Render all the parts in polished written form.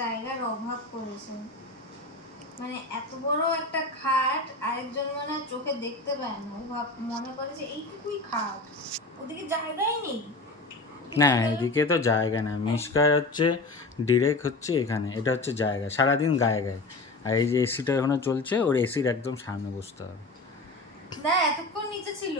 জায়গার অভাব করেছে। মানে এত বড় একটা খাট আরেকজন মানে চোখে দেখতে পায় না, ও মনে করে যে এইটুকুই খাট, ওদিকে জায়গাই নেই। না এদিকে তো জায়গা না, মিশকার হচ্ছে ডিরেক্ট হচ্ছে এখানে, এটা হচ্ছে জায়গা, সারাদিন গায়ে গায়ে। আর এই যে এসিটা এখনো চলছে, ওর এসির একদম সামনে বসতে হবে। না এতক্ষণ নিচে ছিল,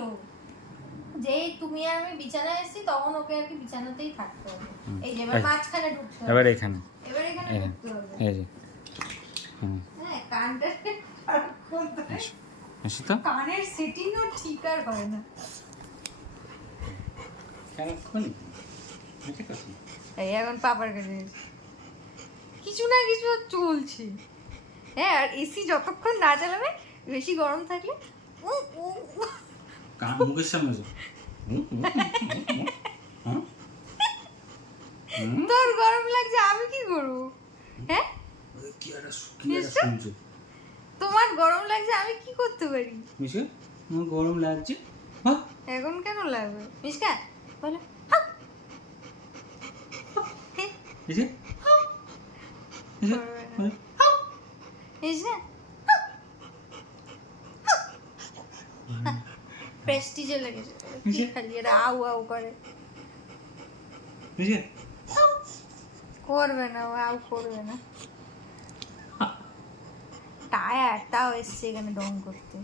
যেই তুমি আর আমি বিছানায় এসেছি তখন ওকে আর কি বিছানাতেই থাকতে হবে। এই যে এবার মাঝখানে ঢুকতে হবে, এবার এখানে, এবার এখানে ঢুকতে হবে। এই যে হ্যাঁ কানটা খারাপ করতে হয়, এসে তো কানের সেটিংও ঠিক আর হয় না। এই এখন পাপার কাছে কিছু না কিছু চলছে। হ্যাঁ আর এসি যতক্ষণ না চালাবে, বেশি গরম থাকলে মুখের সামনে তোর গরম লাগছে, আমি কি করবো? হ্যাঁ তোমার গরম লাগছে, আমি কি করতে পারি? মিশকা আমার গরম লাগছে, এখন কেন লাগবে মিশকা বলো? প্রেস্টিজে লেগেছে কি খালি এরা আউ আউ করে, করবে না ও আউ করবে না। টায়ার তাও এসছে এখানে ঢং করতে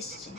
এসছে।